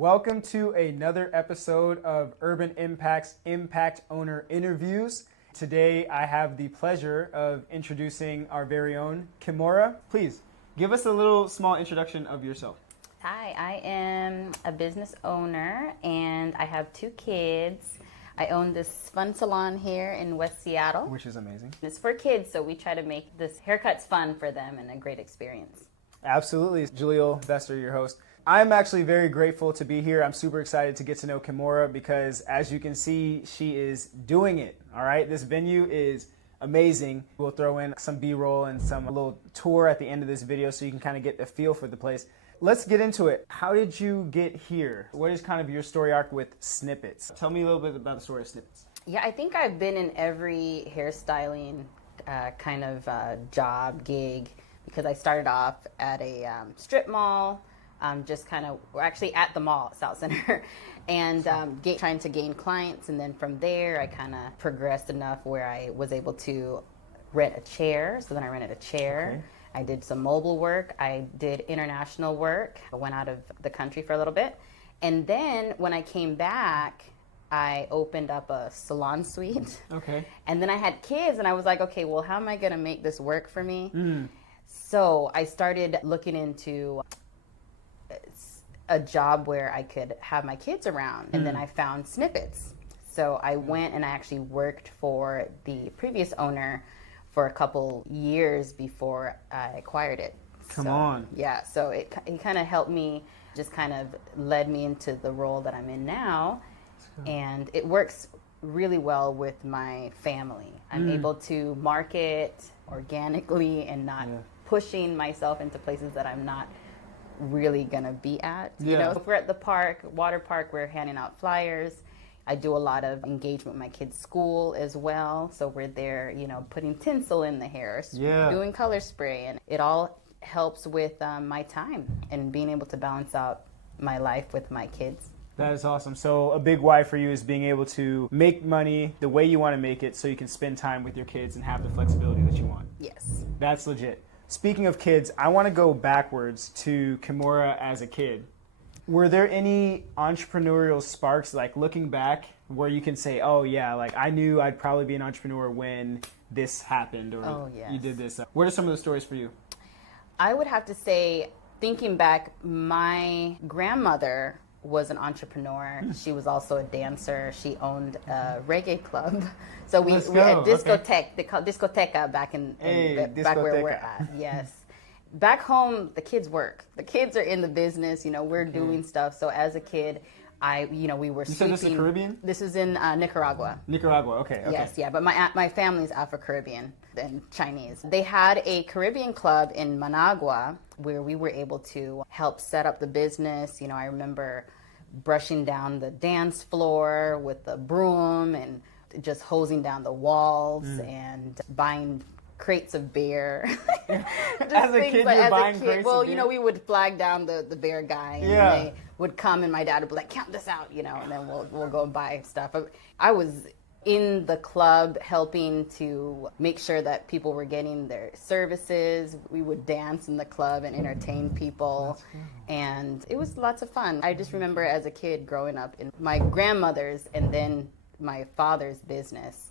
welcome to another episode of Urban Impact's Impact Owner Interviews. Today I have the pleasure of introducing our very own Kimora. Please give us a little small introduction of yourself. Hi, I am a business owner and I have 2 kids. I own this fun salon here in West Seattle. Which is amazing. It's for kids, so we try to make this haircuts fun for them and a great experience. Absolutely. Julio Bester, your host. I'm actually very grateful to be here. I'm super excited to get to know Kimora because, as you can see, she is doing it. All right, this venue is amazing. We'll throw in some B-roll and some little tour at the end of this video so you can kind of get a feel for the place. Let's get into it. How did you get here? What is kind of your story arc with Snippets? Tell me a little bit about the story of Snippets. Yeah, I think I've been in every hairstyling kind of job, gig, because I started off at a strip mall, we're actually at the mall at South Center, and trying to gain clients. And then from there, I kind of progressed enough where I was able to rent a chair. So then I rented a chair. Okay. I did some mobile work. I did international work. I went out of the country for a little bit. And then when I came back, I opened up a salon suite. Okay. And then I had kids, and I was like, okay, well, how am I going to make this work for me? So I started looking into a job where I could have my kids around. And then I found Snippets. So I went and I actually worked for the previous owner for a couple years before I acquired it. Come on. Yeah, so it kind of helped me, just kind of led me into the role that I'm in now. And it works really well with my family. I'm able to market organically and not pushing myself into places that I'm not really gonna be at. You know, if we're at the park, water park, we're handing out flyers. I do a lot of engagement with my kids' school as well. So we're there, you know, putting tinsel in the hair, doing color spray, and it all helps with my time and being able to balance out my life with my kids. That is awesome. So a big why for you is being able to make money the way you want to make it so you can spend time with your kids and have the flexibility that you want. Yes. That's legit. Speaking of kids, I want to go backwards to Kimora as a kid. Were there any entrepreneurial sparks, like looking back, where you can say, oh yeah, like I knew I'd probably be an entrepreneur when this happened, or you did this? What are some of the stories for you? I would have to say, thinking back, my grandmother was an entrepreneur. She was also a dancer. She owned a reggae club. So we had discotheque, they call discoteca back back where we're at. Yes. Back home, the kids work. The kids are in the business. You know, we're doing stuff. So as a kid, we were. You said this is Caribbean? This is in Nicaragua. Nicaragua, okay. Yes, yeah. But my family's Afro-Caribbean and Chinese. They had a Caribbean club in Managua where we were able to help set up the business. You know, I remember brushing down the dance floor with the broom and just hosing down the walls and buying crates of beer. As a kid, you're buying crates of beer? You know, we would flag down the beer guy, and they would come, and my dad would be like, count this out, you know, and then we'll go and buy stuff. I was in the club helping to make sure that people were getting their services. We would dance in the club and entertain people, and it was lots of fun. I just remember as a kid growing up in my grandmother's and then my father's business.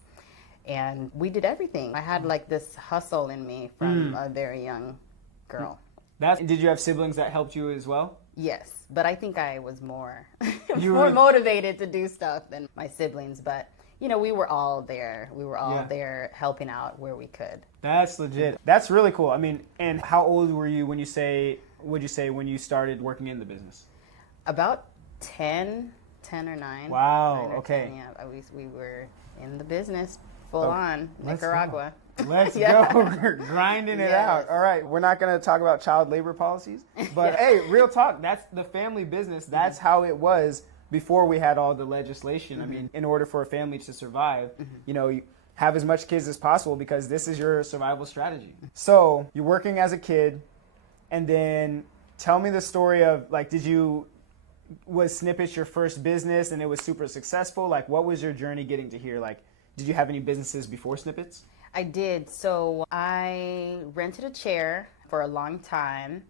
And we did everything. I had like this hustle in me from a very young girl. Did you have siblings that helped you as well? Yes, but I think I was more motivated to do stuff than my siblings. But you know, we were all there. We were all there helping out where we could. That's legit. That's really cool. I mean, and how old were you when you when you started working in the business? About 10 or 9. Wow. 9 or okay. 10, yeah, we were in the business. Full on, Nicaragua. Let's go. Grinding it out. All right. We're not going to talk about child labor policies, but hey, real talk. That's the family business. That's how it was before we had all the legislation. I mean, in order for a family to survive, you know, you have as much kids as possible because this is your survival strategy. So you're working as a kid, and then tell me the story of, like, was Snippets your first business and it was super successful? Like, what was your journey getting to here? Like, did you have any businesses before Snippets? I did. So I rented a chair for a long time,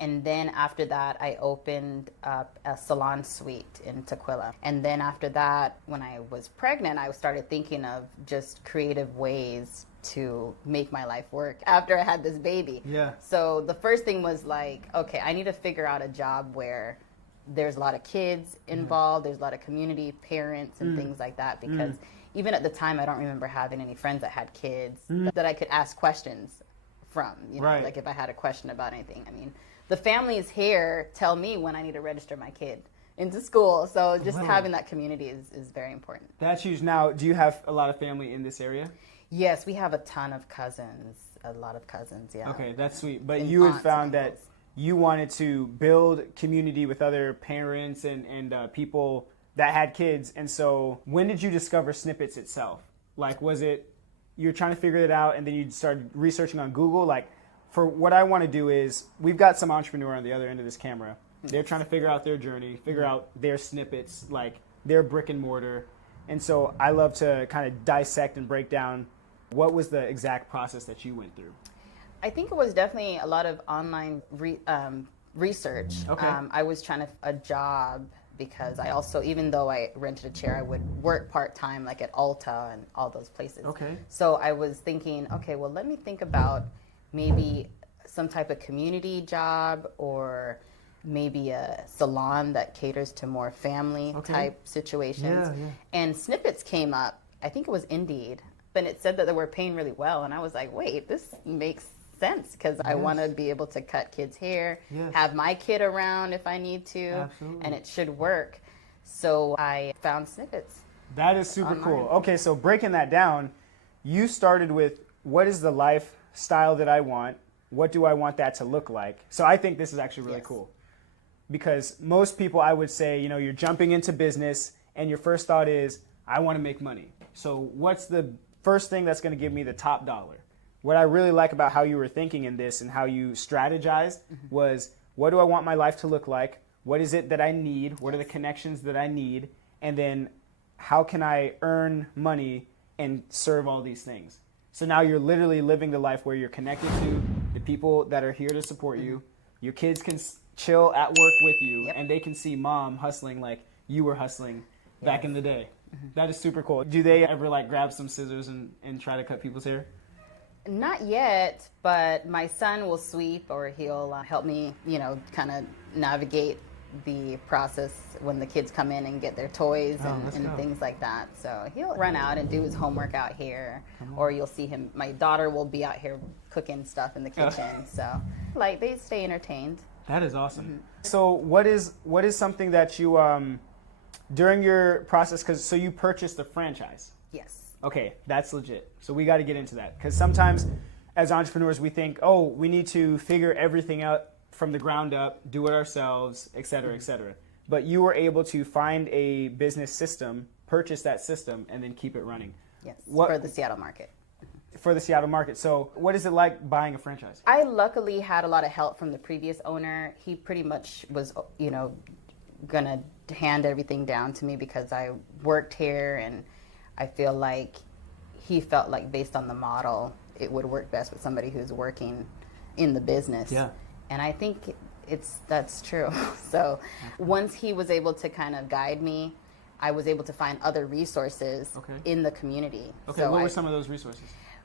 And then after that, I opened up a salon suite in Tequila. And then after that, when I was pregnant, I started thinking of just creative ways to make my life work after I had this baby. Yeah. So the first thing was like, okay, I need to figure out a job where there's a lot of kids involved, there's a lot of community, parents, and things like that. Because even at the time, I don't remember having any friends that had kids that I could ask questions from. You know, Right. like if I had a question about anything. I mean, the families here tell me when I need to register my kid into school. So just Wow. having that community is very important. That's huge. Now, do you have a lot of family in this area? Yes, we have a ton of cousins, a lot of cousins, yeah. Okay, that's sweet. But And you had aunts found and that uncles. you wanted to build community with other parents and people that had kids. And so when did you discover Snippets itself? Like, was it you're trying to figure it out and then you started researching on Google? Like, for what I want to do is we've got some entrepreneur on the other end of this camera. They're trying to figure out their journey, figure out their snippets, like their brick and mortar. And so I love to kind of dissect and break down what was the exact process that you went through. I think it was definitely a lot of online research. Okay. I was trying to a job because I also, even though I rented a chair, I would work part-time like at Ulta and all those places. Okay. So I was thinking, okay, well, let me think about maybe some type of community job or maybe a salon that caters to more family type situations. Yeah. And Snippets came up. I think it was Indeed, but it said that they were paying really well. And I was like, wait, this makes sense because I want to be able to cut kids' hair, Yes. have my kid around if I need to, Absolutely. and it should work. So I found Snippets. That is super Online. cool. Okay, so breaking that down, you started with what is the lifestyle that I want? What do I want that to look like? So I think this is actually really Yes. cool. Because most people, I would say, you know, you're jumping into business and your first thought is, I want to make money. So what's the first thing that's going to give me the top dollar? What I really like about how you were thinking in this and how you strategized was, what do I want my life to look like? What is it that I need? What are the connections that I need? And then how can I earn money and serve all these things? So now you're literally living the life where you're connected to the people that are here to support you. Your kids can chill at work with you, Yep. and they can see mom hustling like you were hustling back Yes. in the day. That is super cool. Do they ever like grab some scissors and try to cut people's hair? Not yet, but my son will sweep or he'll help me, you know, kind of navigate the process when the kids come in and get their toys let's and go. things like that. So he'll run out and do his homework out here, or you'll see him. My daughter will be out here cooking stuff in the kitchen. So, like, they stay entertained. That is awesome. So what is something that you during your process? So you purchased a franchise. Yes. Okay, that's legit. So we got to get into that because sometimes as entrepreneurs we think, oh, we need to figure everything out from the ground up, do it ourselves, et cetera, et cetera. But you were able to find a business system, purchase that system, and then keep it running. Yes. What- For the Seattle market. For the Seattle market. So what is it like buying a franchise? I luckily had a lot of help from the previous owner. He pretty much was, you know, gonna hand everything down to me because I worked here, and I feel like he felt like based on the model, it would work best with somebody who's working in the business. Yeah. And I think that's true. So once he was able to kind of guide me, I was able to find other resources Okay. in the community. Okay, So what were I- some of those resources?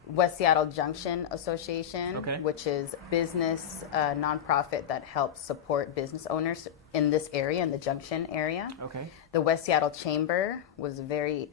West Seattle Junction Association, Okay. which is business nonprofit that helps support business owners in this area, in the Junction area. Okay. The West Seattle Chamber was very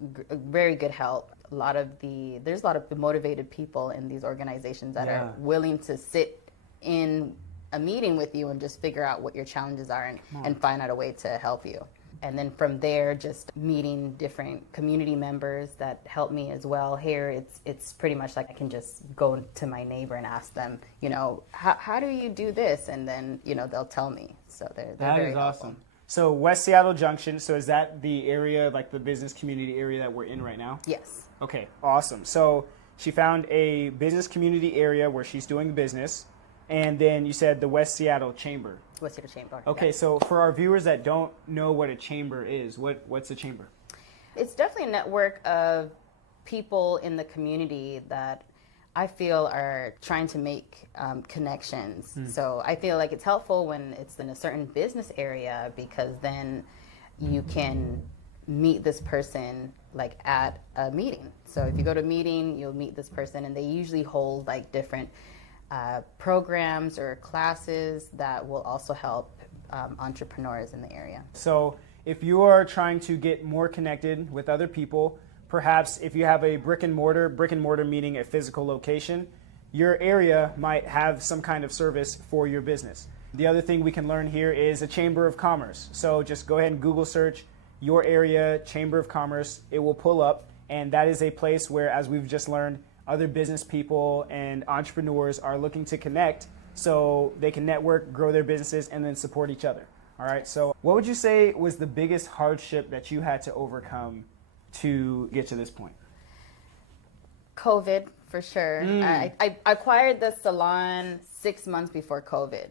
good help. There's a lot of motivated people in these organizations that Yeah. are willing to sit in a meeting with you and just figure out what your challenges are and find out a way to help you. And then from there, just meeting different community members that help me as well. Here, it's pretty much like I can just go to my neighbor and ask them, you know, how do you do this? And then, you know, they'll tell me. So they're That very is helpful. awesome. So West Seattle Junction, so is that the area, like the business community area that we're in right now? Yes. Okay, awesome. So she found a business community area where she's doing business, and then you said the West Seattle Chamber. West Seattle Chamber. Okay, yeah. so for our viewers that don't know what a chamber is, what's a chamber? It's definitely a network of people in the community that I feel are trying to make connections. So I feel like it's helpful when it's in a certain business area, because then you can meet this person like at a meeting. So if you go to a meeting, you'll meet this person, and they usually hold like different programs or classes that will also help entrepreneurs in the area. So if you are trying to get more connected with other people, perhaps if you have a brick and mortar meaning a physical location, your area might have some kind of service for your business. The other thing we can learn here is a Chamber of Commerce. So just go ahead and Google search your area Chamber of Commerce. It will pull up, and that is a place where, as we've just learned, other business people and entrepreneurs are looking to connect so they can network, grow their businesses, and then support each other. All right, so what would you say was the biggest hardship that you had to overcome to get to this point? COVID, for sure. I acquired the salon 6 months before COVID.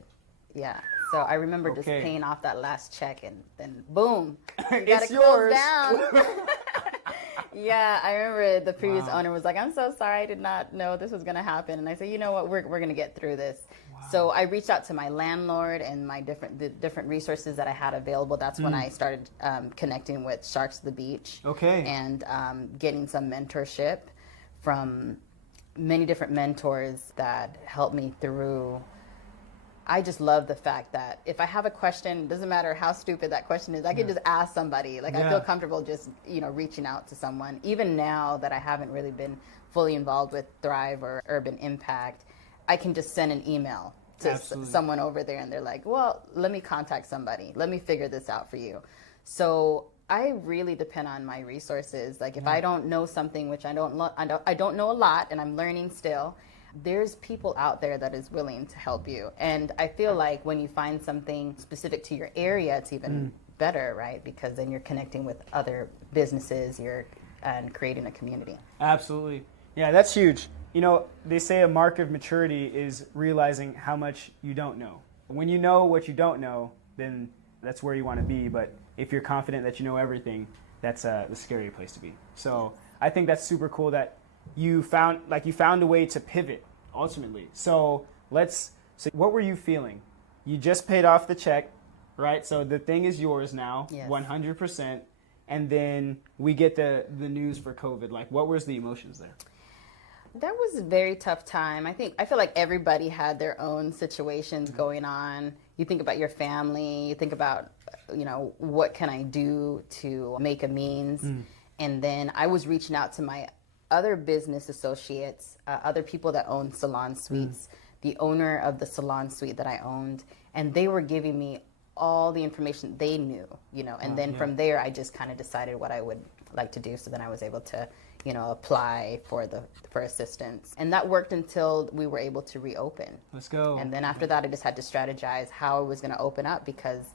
Yeah. So I remember just paying off that last check, and then boom, you gotta close down. Yeah, I remember the previous owner was like, "I'm so sorry, I did not know this was gonna happen." And I said, "You know what? We're gonna get through this." So I reached out to my landlord and the different resources that I had available. That's when I started connecting with Sharks of the Beach. And getting some mentorship from many different mentors that helped me through. I just love the fact that if I have a question, it doesn't matter how stupid that question is, I can just ask somebody. Like I feel comfortable just, reaching out to someone. Even now that I haven't really been fully involved with Thrive or Urban Impact, I can just send an email to someone over there, and they're like, well, let me contact somebody. Let me figure this out for you. So I really depend on my resources. Like if I don't know something, which I don't know a lot, and I'm learning still, there's people out there that is willing to help you. And I feel like when you find something specific to your area, it's even better, right? Because then you're connecting with other businesses, and creating a community. Absolutely. Yeah, that's huge. They say a mark of maturity is realizing how much you don't know. When you know what you don't know, then that's where you want to be. But if you're confident that you know everything, that's the scary place to be. So I think that's super cool that you found a way to pivot ultimately. So what were you feeling? You just paid off the check, right? So the thing is yours now, 100%. And then we get the news for COVID. Like, what was the emotions there? That was a very tough time. I feel like everybody had their own situations going on. You think about your family, you think about, what can I do to make a means? And then I was reaching out to my other business associates, other people that own salon suites, the owner of the salon suite that I owned, and they were giving me all the information they knew, and then from there I just kind of decided what I would like to do. So then I was able to, apply for assistance, and that worked until we were able to reopen. Let's go. And then after that, I just had to strategize how I was going to open up, because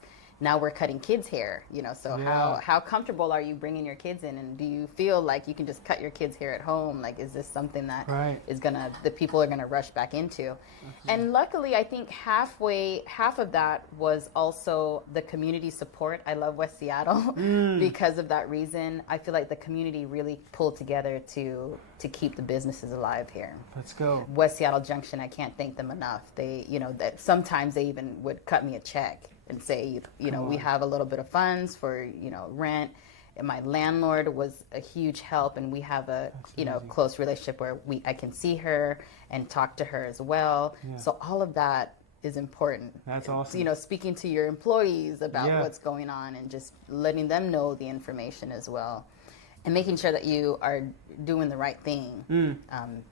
now we're cutting kids' hair, so how comfortable are you bringing your kids in? And do you feel like you can just cut your kids' hair at home? Like, is this something that the people are going to rush back into? And luckily, I think half of that was also the community support. I love West Seattle because of that reason. I feel like the community really pulled together to keep the businesses alive here. Let's go. West Seattle Junction, I can't thank them enough. They, that sometimes they even would cut me a check and say, we have a little bit of funds for, rent. And my landlord was a huge help, and we have a, close relationship where I can see her and talk to her as well. Yeah. So all of that is important. That's awesome. Speaking to your employees about what's going on, and just letting them know the information as well. And making sure that you are doing the right thing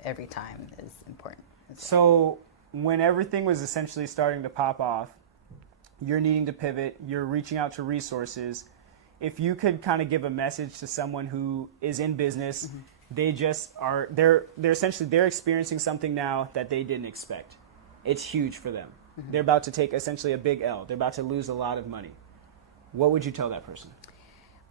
every time is important. So when everything was essentially starting to pop off, you're needing to pivot, you're reaching out to resources. If you could kind of give a message to someone who is in business, they just they're experiencing something now that they didn't expect. It's huge for them. They're about to take essentially a big L. They're about to lose a lot of money. What would you tell that person?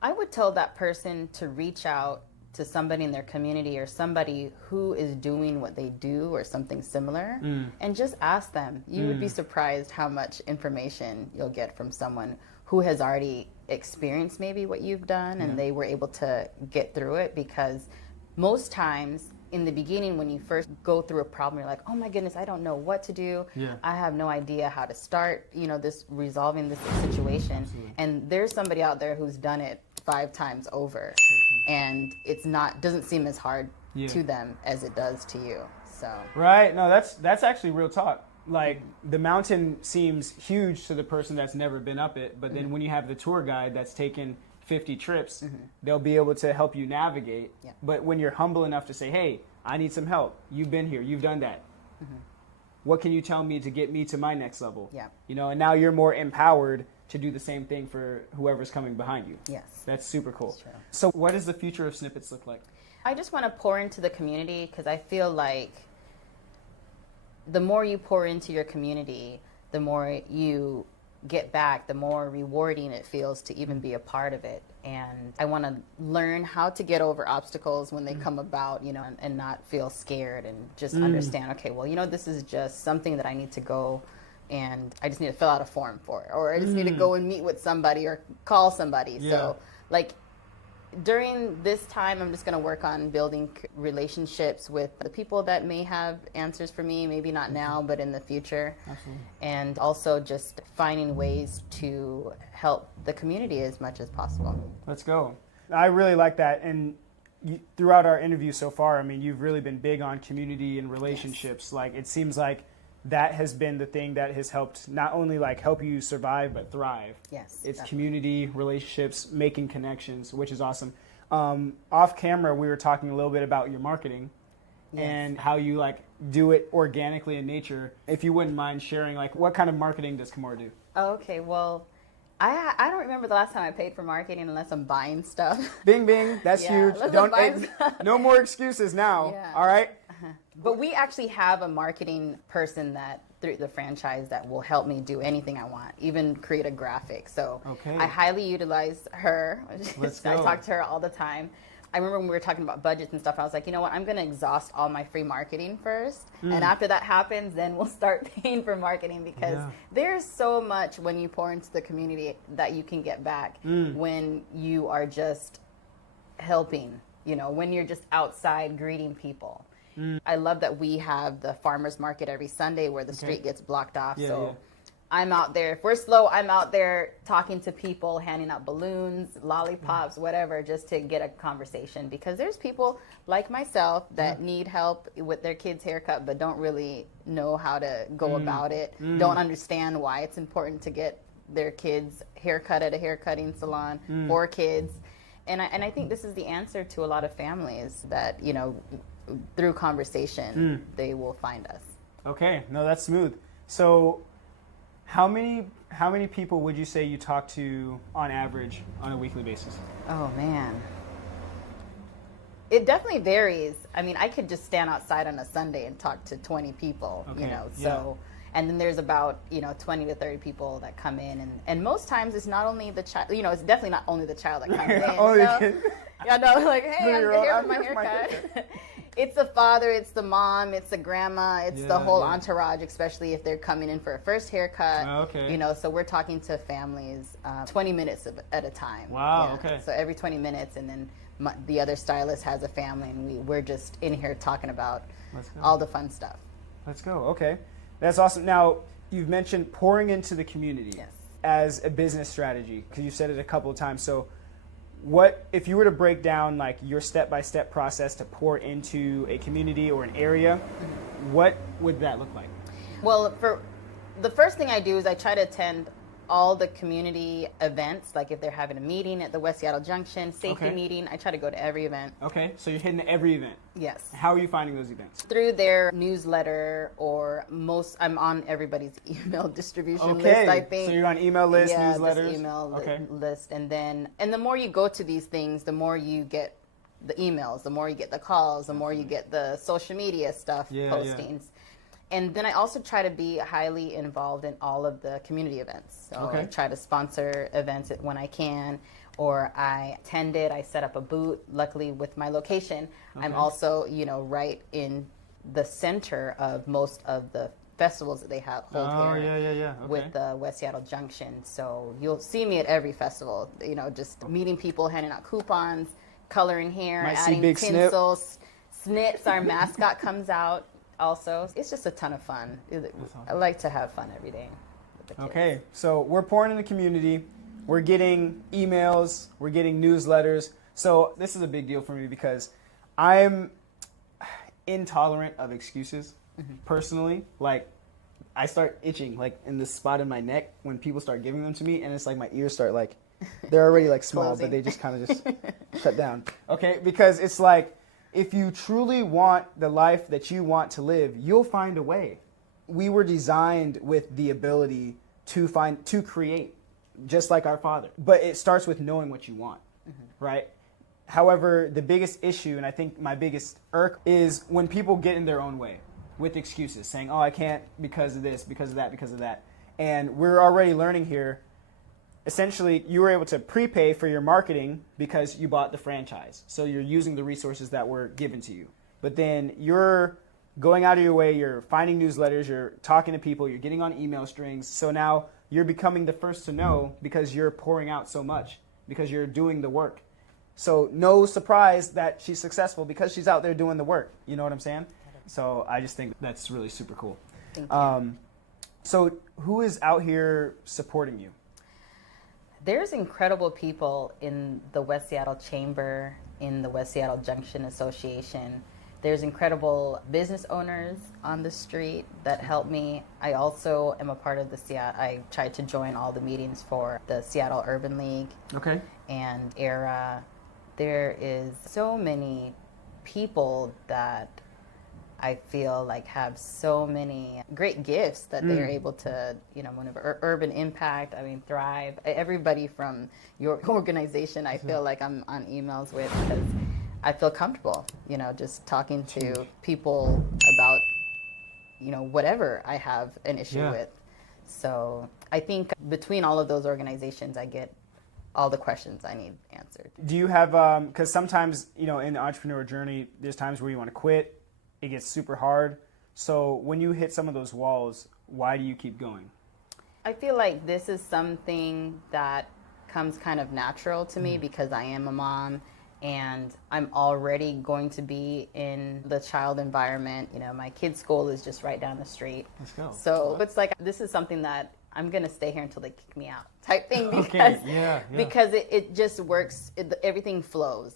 I would tell that person to reach out to somebody in their community, or somebody who is doing what they do or something similar, and just ask them. You would be surprised how much information you'll get from someone who has already experienced maybe what you've done, and they were able to get through it, because most times in the beginning, when you first go through a problem, you're like, oh my goodness, I don't know what to do. Yeah. I have no idea how to start, this resolving this situation. Absolutely. And there's somebody out there who's done it 5 times over, and doesn't seem as hard to them as it does to you. So Right. No, that's actually real talk. Like, the mountain seems huge to the person that's never been up it, but then when you have the tour guide that's taken 50 trips, they'll be able to help you navigate. Yeah. But when you're humble enough to say, hey, I need some help. You've been here. You've done that. What can you tell me to get me to my next level? Yeah. And now you're more empowered to do the same thing for whoever's coming behind you. yes. That's super cool. That's true. So what does the future of Snippets look like? I just want to pour into the community, because I feel like the more you pour into your community, the more you get back, the more rewarding it feels to even be a part of it. And I want to learn how to get over obstacles when they come about, and not feel scared, and just understand, okay, well, this is just something that I need to go, and I just need to fill out a form for it, or I just need to go and meet with somebody or call somebody. Yeah. So, like, during this time, I'm just going to work on building relationships with the people that may have answers for me, maybe not now, but in the future. Absolutely. And also just finding ways to help the community as much as possible. Let's go. I really like that. And throughout our interview so far, I mean, you've really been big on community and relationships. Yes. Like, it seems like that has been the thing that has helped not only like help you survive, but thrive. Yes. It's definitely. community, relationships, making connections, which is awesome. Off camera, we were talking a little bit about your marketing. Yes. And how you like do it organically in nature. If you wouldn't mind sharing, like, what kind of marketing does Kimora do? Oh, okay. Well, I don't remember the last time I paid for marketing unless I'm buying stuff. Bing, bing. That's Yeah, huge. let's Don't advise- no more excuses now. Yeah. All right. But we actually have a marketing person that through the franchise that will help me do anything I want, even create a graphic. So Okay. I highly utilize her. Let's I go. talk to her all the time. I remember when we were talking about budgets and stuff, I was like, you know what, I'm going to exhaust all my free marketing first. And after that happens, then we'll start paying for marketing, because Yeah. there's so much when you pour into the community that you can get back when you are just helping, when you're just outside greeting people. I love that we have the farmers market every Sunday where the street gets blocked off. Yeah, so yeah. I'm out there. If we're slow, I'm out there talking to people, handing out balloons, lollipops, whatever, just to get a conversation. Because there's people like myself that need help with their kids' haircut, but don't really know how to go about it, don't understand why it's important to get their kids' haircut at a haircutting salon for kids. And I think this is the answer to a lot of families that, through conversation, they will find us. Okay. No, that's smooth. So, how many people would you say you talk to on average on a weekly basis? Oh, man. It definitely varies. I mean, I could just stand outside on a Sunday and talk to 20 people, Okay, so. And then there's about, 20 to 30 people that come in. And most times it's not only the child, it's definitely not only the child that comes in. Only the kid. Yeah, no, like, hey, I'm Two-year-old, here I'm for my here for my haircut. It's the father, it's the mom, it's the grandma, it's the Yeah, whole yeah. entourage, especially if they're coming in for a first haircut. Oh, okay. So we're talking to families 20 minutes at a time. Wow, Yeah. okay. So every 20 minutes, and then the other stylist has a family, and we're just in here talking about Let's go. all the fun stuff. Let's go. Okay. That's awesome. Now, you've mentioned pouring into the community Yes. as a business strategy, because you've said it a couple of times. So, what if you were to break down like your step-by-step process to pour into a community or an area, what would that look like? Well, for the first thing I do is I try to attend all the community events. Like if they're having a meeting at the West Seattle Junction, safety Okay. meeting, I try to go to every event. Okay, so you're hitting every event. Yes. How are you finding those events? Through their newsletter, or I'm on everybody's email distribution Okay, list, I think. so you're on email lists, yeah, newsletters. Just email Okay. list. And the more you go to these things, the more you get the emails, the more you get the calls, the more you get the social media stuff, Yeah, postings. And then I also try to be highly involved in all of the community events. So Okay. I try to sponsor events when I can, or I attend it. I set up a booth. Luckily, with my location, I'm Okay. also, right in the center of most of the festivals that they hold Oh, here yeah. Okay. with the West Seattle Junction. So you'll see me at every festival, just meeting people, handing out coupons, coloring hair, Might see adding Big Snip. tinsel, Snips, our mascot, comes out also. It's just a ton of fun. I like to have fun every day with the kids. Okay, so we're pouring in the community. We're getting emails. We're getting newsletters. So this is a big deal for me because I'm intolerant of excuses personally. Like, I start itching like in the spot in my neck when people start giving them to me, and it's like my ears start like, they're already like small, but they just kind of just shut down. Okay, because it's like, if you truly want the life that you want to live, you'll find a way. We were designed with the ability to create, just like our Father. But it starts with knowing what you want, right? However, the biggest issue, and I think my biggest irk, is when people get in their own way with excuses, saying, oh, I can't because of this, because of that, because of that. And we're already learning here, essentially, you were able to prepay for your marketing because you bought the franchise. So you're using the resources that were given to you. But then you're going out of your way, you're finding newsletters, you're talking to people, you're getting on email strings. So now you're becoming the first to know because you're pouring out so much, because you're doing the work. So no surprise that she's successful because she's out there doing the work. You know what I'm saying? So I just think that's really super cool. Thank you. So who is out here supporting you? There's incredible people in the West Seattle Chamber, in the West Seattle Junction Association. There's incredible business owners on the street that help me. I also am a part of the Seattle, I tried to join all the meetings for the Seattle Urban League. Okay. And ERA. There is so many people that I feel like have so many great gifts that they're able to, whenever Urban Impact, Thrive, everybody from your organization, I feel like I'm on emails with because I feel comfortable, just talking to people about, whatever I have an issue with. So I think between all of those organizations, I get all the questions I need answered. Do you have, because sometimes, in the entrepreneur journey, there's times where you want to quit. It gets super hard. So when you hit some of those walls, why do you keep going? I feel like this is something that comes kind of natural to me because I am a mom and I'm already going to be in the child environment. My kid's school is just right down the street. Let's go. So it's like, this is something that I'm going to stay here until they kick me out type thing because it just works. Everything flows,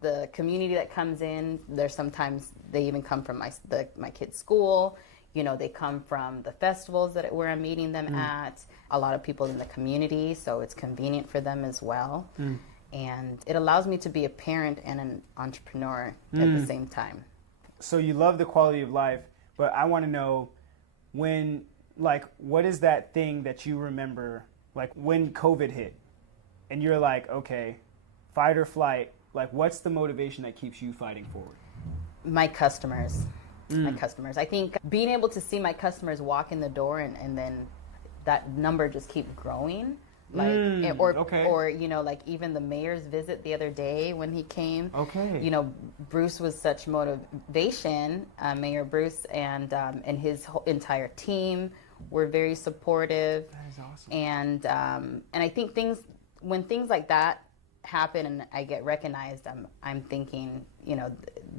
the community that comes in, there's sometimes they even come from my kid's school, they come from the festivals where I'm meeting them at, a lot of people in the community. So it's convenient for them as well. And it allows me to be a parent and an entrepreneur at the same time. So you love the quality of life, but I want to know what is that thing that you remember, like when COVID hit and you're like, okay, fight or flight, what's the motivation that keeps you fighting forward? My customers. I think being able to see my customers walk in the door and then that number just keep growing. Or even the mayor's visit the other day when he came. Okay. Bruce was such motivation, Mayor Bruce and his whole entire team were very supportive. That is awesome. And I think when things like that happen and I get recognized, I'm thinking,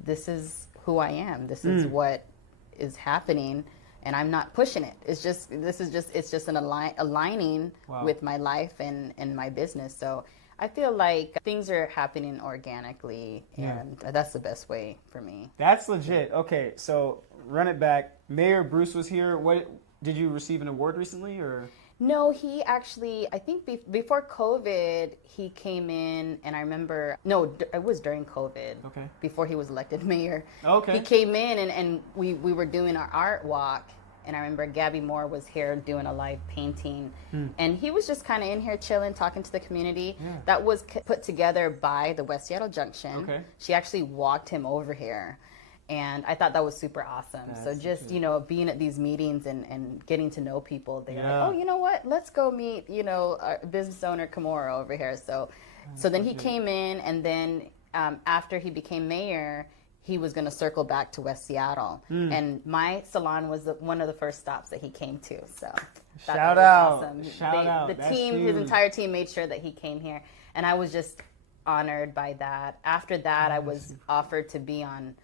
this is who I am. This is what is happening. And I'm not pushing it. It's just an aligning with my life and my business. So I feel like things are happening organically, and that's the best way for me. That's legit. Okay, so run it back. Mayor Bruce was here. What did you receive an award recently, or? No, he actually, I think before COVID, he came in, and I remember, it was during COVID, before he was elected mayor. Okay. He came in, and we were doing our art walk, and I remember Gabby Moore was here doing a live painting, and he was just kind of in here chilling, talking to the community. Yeah. That was put together by the West Seattle Junction. Okay. She actually walked him over here. And I thought that was super awesome. So just, being at these meetings and getting to know people, they're like, oh, you know what? Let's go meet, our business owner Kimura over here. So then he came in, and then after he became mayor, he was going to circle back to West Seattle. And my salon was one of the first stops that he came to. So shout out. Awesome. Shout out. The team, his entire team made sure that he came here. And I was just honored by that. After that, I was offered to be on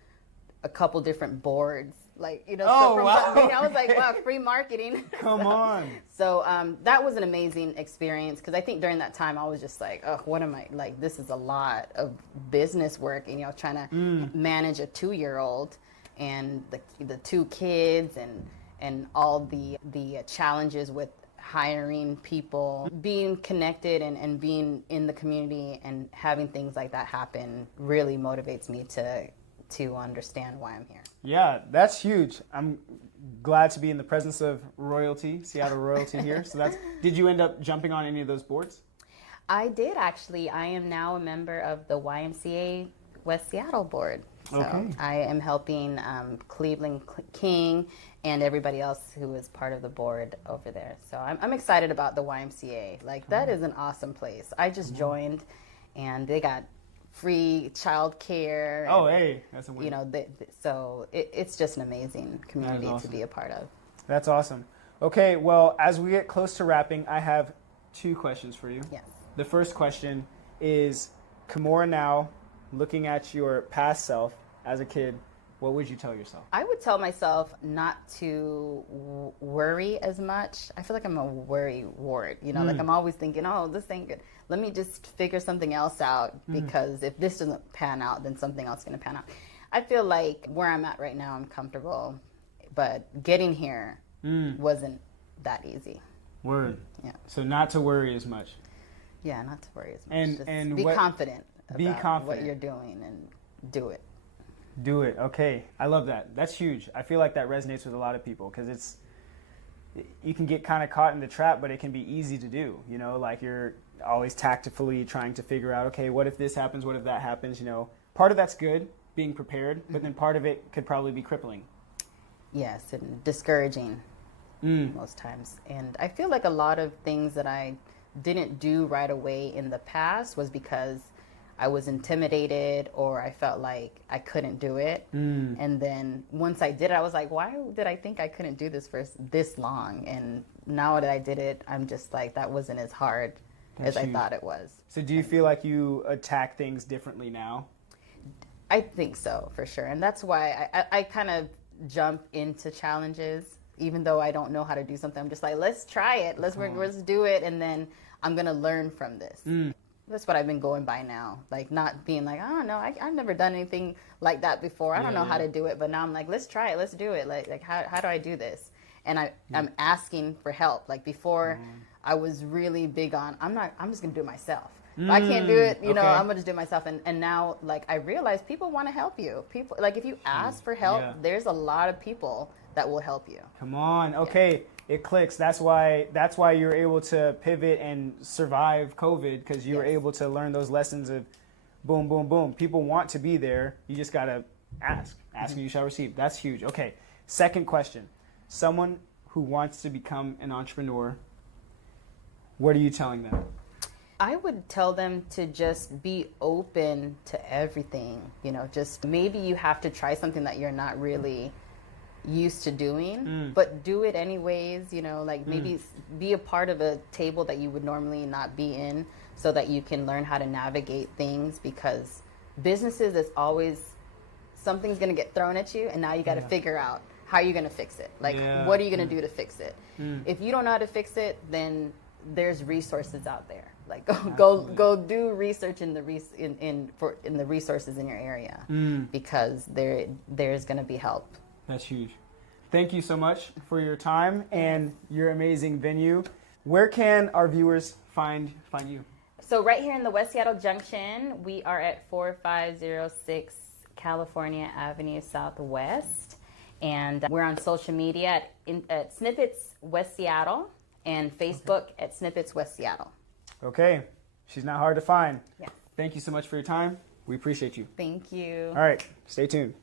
a couple different boards. Like, you know, Oh, so wow. I was like, wow, free marketing. Come on. So that was an amazing experience because I think during that time I was just like, oh, what am I, like, this is a lot of business work, and, you know, trying to manage a 2-year-old and the 2 kids and all the challenges with hiring people, being connected and being in the community and having things like that happen really motivates me to understand why I'm here. Yeah, that's huge. I'm glad to be in the presence of royalty, Seattle royalty here. So did you end up jumping on any of those boards? I did, actually. I am now a member of the YMCA West Seattle board. So Okay. I am helping Cleveland King and everybody else who is part of the board over there. So I'm excited about the YMCA. Like, that is an awesome place. I just joined, and they got free child care. Oh, hey, that's a win. You know, so it's just an amazing community awesome. to be a part of. That's awesome. Okay, well, as we get close to wrapping, I have 2 questions for you. Yes. The first question is, Kimora now, looking at your past self as a kid, what would you tell yourself? I would tell myself not to worry as much. I feel like I'm a worry wart. You know, like I'm always thinking, oh, this ain't good. Let me just figure something else out, because if this doesn't pan out, then something else is going to pan out. I feel like where I'm at right now, I'm comfortable, but getting here wasn't that easy. Word. Yeah. So not to worry as much. Yeah, not to worry as much. Just And be what- confident be about confident. what you're doing and do it. Do it. Okay. I love that. That's huge. I feel like that resonates with a lot of people because you can get kind of caught in the trap, but it can be easy to do. You know, like you're always tactfully trying to figure out, okay, what if this happens? What if that happens? You know, part of that's good, being prepared, but then part of it could probably be crippling. Yes, and discouraging most times. And I feel like a lot of things that I didn't do right away in the past was because I was intimidated or I felt like I couldn't do it. And then once I did it, I was like, why did I think I couldn't do this for this long? And now that I did it, I'm just like, that wasn't as hard as I huge. thought it was. So do you feel like you attack things differently now? I think so, for sure. And that's why I kind of jump into challenges. Even though I don't know how to do something, I'm just like, let's try it. Let's do it. And then I'm going to learn from this. That's what I've been going by now. Like, not being like, oh, no, I've never done anything like that before. I don't know how to do it. But now I'm like, let's try it. Let's do it. Like how do I do this? And I'm asking for help. Like, before, I was really big on, I'm just going to do it myself. If I can't do it, you know, okay. I'm going to just do it myself. And now, like, I realize people want to help you. People, like, if you ask for help, there's a lot of people that will help you. Come on. Okay. It clicks. That's why you're able to pivot and survive COVID, because you were able to learn those lessons of boom, boom, boom. People want to be there. You just got to ask. Ask and you shall receive. That's huge. Okay. Second question. Someone who wants to become an entrepreneur, what are you telling them? I would tell them to just be open to everything. You know, just maybe you have to try something that you're not really used to doing, but do it anyways. You know, like maybe be a part of a table that you would normally not be in, so that you can learn how to navigate things, because businesses is always something's going to get thrown at you, and now you got to figure out how you're going to fix it. Like, what are you going to do to fix it? If you don't know how to fix it, then there's resources out there. Like, go do research in the resources in your area, because there's going to be help. That's huge. Thank you so much for your time and your amazing venue. Where can our viewers find you? So right here in the West Seattle Junction, we are at 4506 California Avenue Southwest, and we're on social media at Snippets West Seattle, and Facebook at Snippets West Seattle. Okay. She's not hard to find. Yeah. Thank you so much for your time. We appreciate you. Thank you. All right. Stay tuned.